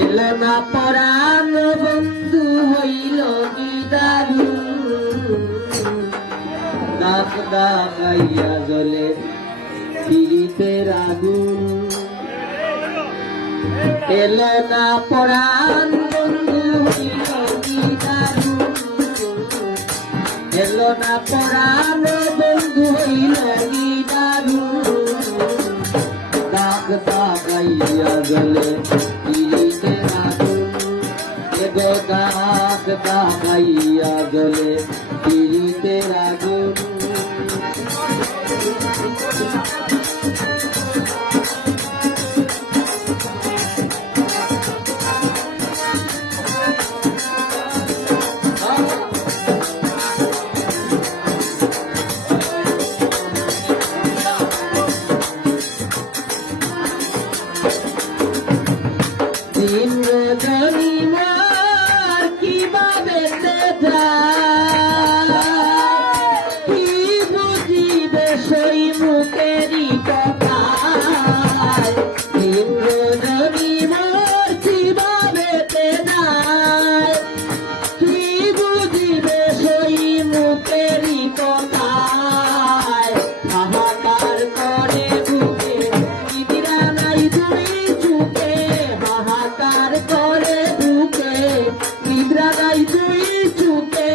এলো না পরাণ বন্ধু হইল নিদারু নাক গাইয়া জলে পিরিতের আগুন এলো না পরাণ বন্ধু হইল নিদারু এলো না পরাণ বন্ধু হইল নিদারু নাক গাইয়া জলে পিরিতের আগুন এগো নাক গাইয়া জলে পিরিতের আগুন দিন রজনী মার কিভাবে কি বুঝিবে সেই মুখেরই কথা দিন রজনী মার কিভাবে কি বুঝিবে সেই মুখেরই কথা হাহাকার করে বুকে নিদ্রা নাই দুই চুকে হাহাকার করে বুকে নিদ্রা নাই দুই চুকে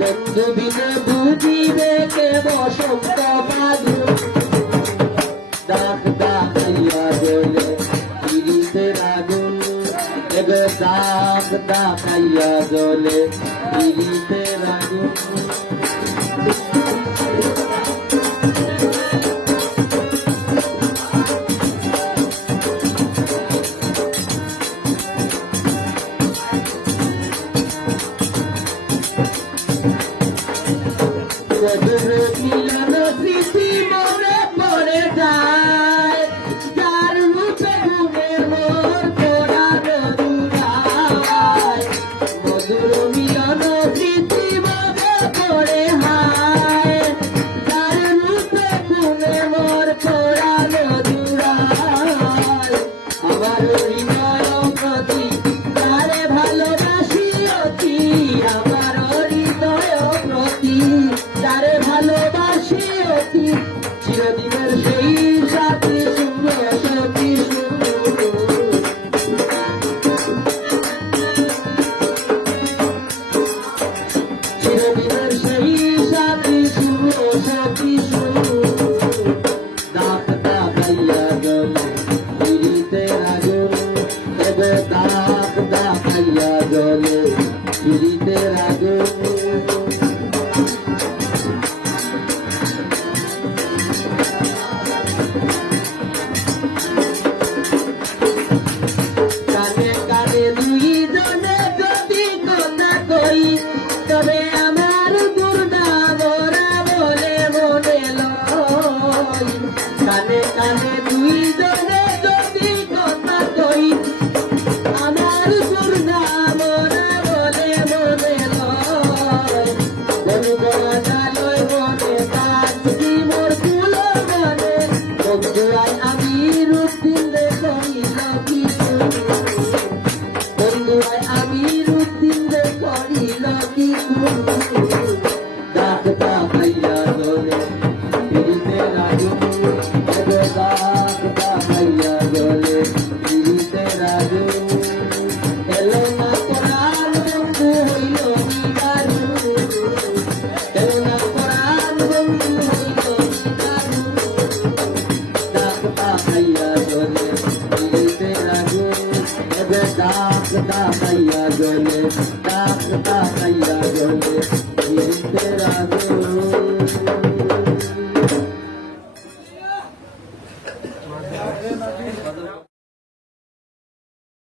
বন্ধু বিনে বুঝিবে কে বসন্ত বাজু ডাক ডাকাইয়া গেলে পিরিতের আগুন এগো ডাক ডাকাইয়া গেলে পিরিতের আগুন মিলন স্মৃতি মনে পড়ে যায় যার রূপে ঘুমে মোর পোড়ানো দুরায় মধুর মিলন স্মৃতি মনে পড়ে হায় যার রূপে ঘুমে মোর পোড়ানো দুরায় আমার হৃদয় প্রতি তারে ভালোবাসি অতি আমার হৃদয় প্রতি তারে ভালোবাসি অতি চিরদিনের সেই সাথী শুভ সতী চিরদিনের সেই সাথী শুভ সতী ডাক ডাকাইয়া গেলে পিরিতের আগুন এগো ডাক ডাকাইয়া গেলে পিরিতের আগুন কানে কানে দুই জনে যদি কথা কই তবে আমার দুর্নাম ওরা বলে মনে লয় কানে কানে দুই জনে যদি কথা কই আমার দুর্নাম ওরা বলে মনে লয় বন্ধুরা জালয় মনে কাঁদছি মোর কুলো মনে বন্ধুরাই আমি রুটিন করিল কিছু বন্ধুরাই আমি রুটিন করিল কিছু ডাক ডাকাইয়া গেলে পিরিতের আগুন এগো ডাক ডাকাইয়া গেলে পিরিতের আগুন এলো না পরাণ বন্ধু হইল নিদারু এলো না পরাণ বন্ধু হইল নিদারু ডাক ডাকাইয়া গেলে পিরিতের আগুন এগো ডাক ডাক